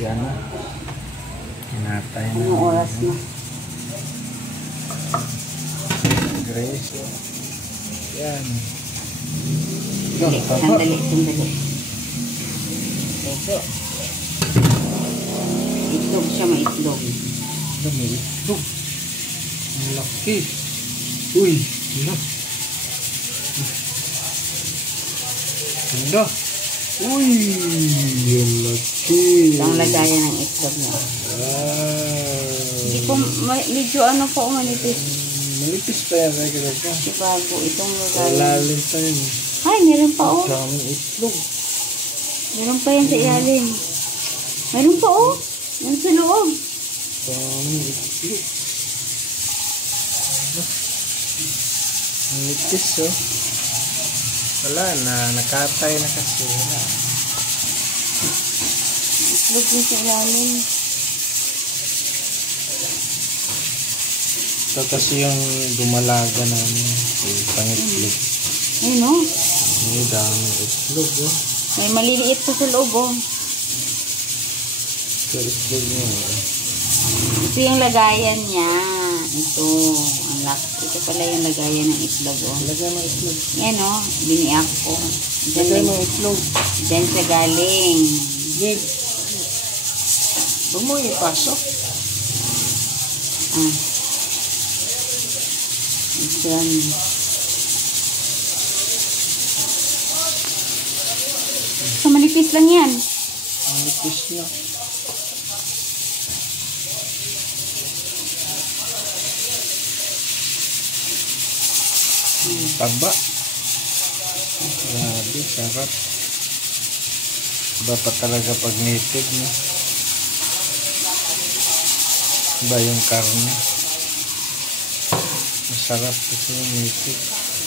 Yan na. Hinatay na. Anong oras na? Grace. Yan. Sandali. Ito. Itlog siya, may itlog. May itlog. Ang laki. Uy. Yan. Ganda. Uy. Ang laki. Ang lagayan ng itlog niya. Hindi ko, medyo ano po, manipis. Manipis pa yan. Kasi bago itong lagayan. Lalim pa yun. Ay, meron pa oh. Daming itlog. Meron pa yan sa ilalim. Meron pa oh. Yan sa loob. Daming itlog. Manipis oh. Wala na. Nakatay na kasi. Wala. Itlog yung sa ilalim. Ito kasi yung dumalaga namin. Pangitlog. Ayun oh. May daming itlog oh. May maliliit pa sa loob oh. Ito itlog niya oh. Ito yung lagayan niya. Ito. Ito pala yung lagayan ng itlog oh. Lagay ng itlog. Yan oh. Biniak ko. Lagay ng itlog. Diyan sa galing. Dig. Huwag mo ipasok. Ah. Diyan. So, manipis lang yan. Manipis niya. Taba. Grabe, sarap. Iba pa talaga pag native, no? Iba yung karne. Masarap kasi yung native.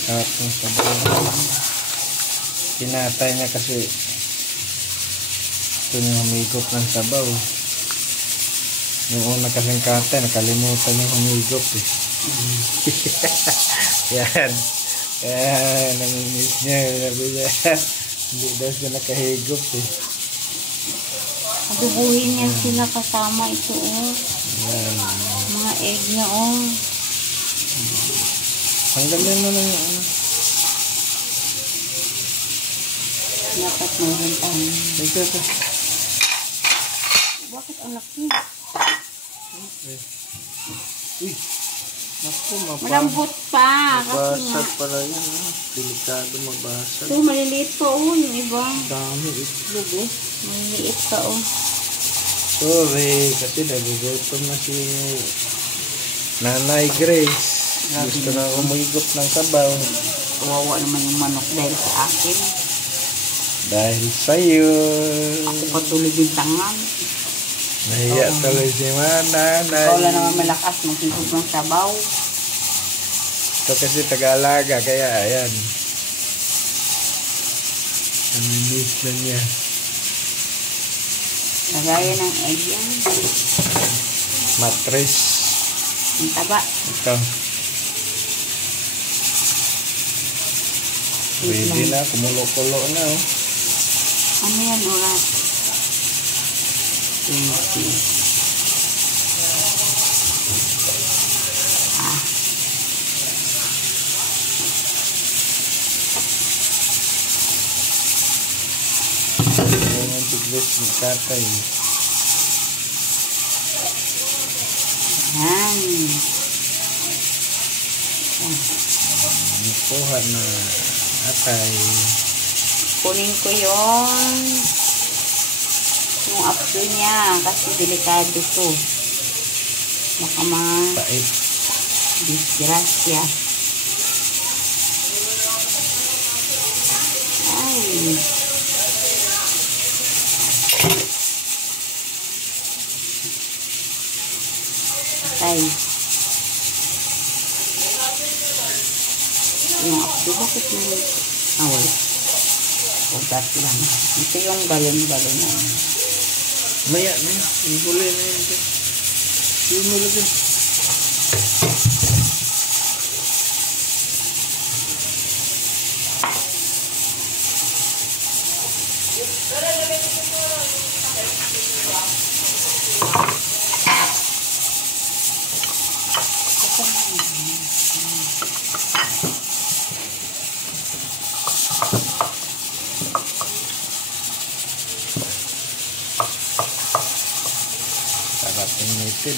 Sarap yung sabaw. Pinatay niya kasi ito yung humigop ng sabaw. Yung una kasing katay, nakalimutan yung humigop eh. Yan. Yan, namimiss niya. Sabi niya, hindi daw siya nakahigop eh. Adubuhin niya sila kasama ito oh. Yan. Mga egg niya oh. Hanggalin mo na yung ano. Dapat mayroon tayo. Ito. Bakit ang laki? Okay. Uy. Naku, Malambot pa. Kasi nga. mabasag pala yan. Delikado mabasag. Ito, maliliit pa oh. Yung iba. Dami itlog oh. Maliliit pa oh. Sorry, kasi nagugutom na si Nanay Grace. Gusto na umigop ng sabaw. Kawawa naman yung manok dahil sa akin. Dahil sa'yo. Ako patuloy yung tangan. Nahiya tuloy si Nanay. Ikaw lang naman malakas. Maghigop ng sabaw. Ito kasi Tagalog, kaya ayan. Namimiss na niya. Lagayan ng egg yan. Matris. Ang taba. Ito. Ready na, kumulo-kulo na oh. Ano yan oras? 20. Ah. Ayan yung tiglis ng katay. Yan. Nakuha na atay. Kunin ko yung apso niya kasi delikado to. Baka Pait. disgrasya. Ay. Patay. Yung apso, bakit meron? Wala. Ugat lang. Ito yung balon-balon na. Maya na yun. Yung huli na yun. Yung mulagay. Laking native.